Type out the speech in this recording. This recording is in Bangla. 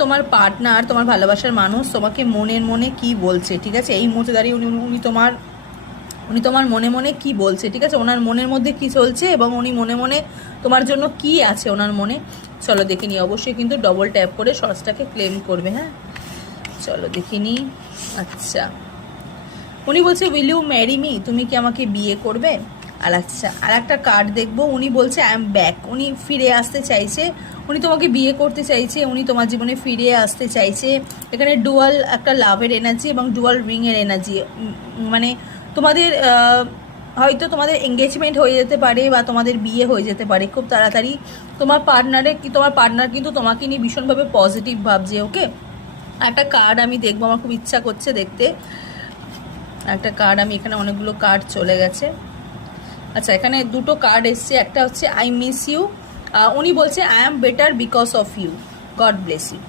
তোমার পার্টনার, তোমার ভালোবাসার মানুষ তোমাকে মনের মনে কি বলছে, ঠিক আছে? এই মুহূর্তে দাঁড়িয়ে উনি তোমার মনে মনে কি বলছে, ঠিক আছে? ওনার মনের মধ্যে কি চলছে এবং উনি মনে মনে তোমার জন্য কি আছে ওনার মনে, চলো দেখে নিই। অবশ্যই কিন্তু ডবল ট্যাপ করে সসটাকে ক্লেম করবে। হ্যাঁ, চলো দেখে নিই। আচ্ছা, উনি বলছে উইল ইউ ম্যারি মি, তুমি কি আমাকে বিয়ে করবে? আর আচ্ছা, আর একটা কার্ড দেখবো। উনি বলছে আই এম ব্যাক, উনি ফিরে আসতে চাইছে, উনি তোমাকে বিয়ে করতে চাইছে, উনি তোমার জীবনে ফিরে আসতে চাইছে। এখানে ডুয়াল একটা লাভের এনার্জি এবং ডুয়াল রিংয়ের এনার্জি, মানে তোমাদের হয়তো তোমাদের এঙ্গেজমেন্ট হয়ে যেতে পারে বা তোমাদের বিয়ে হয়ে যেতে পারে খুব তাড়াতাড়ি। তোমার পার্টনার কিন্তু তোমাকে নিয়ে ভীষণভাবে পজিটিভ ভাবছে। ওকে, একটা কার্ড আমি দেখবো, আমার খুব ইচ্ছা করছে দেখতে একটা কার্ড। আমি এখানে অনেকগুলো কার্ড চলে গেছে। আচ্ছা, এখানে দুটো কার্ড এসছে। একটা হচ্ছে আই মিস ইউ, উনি বলছে I am better because of you, God bless you.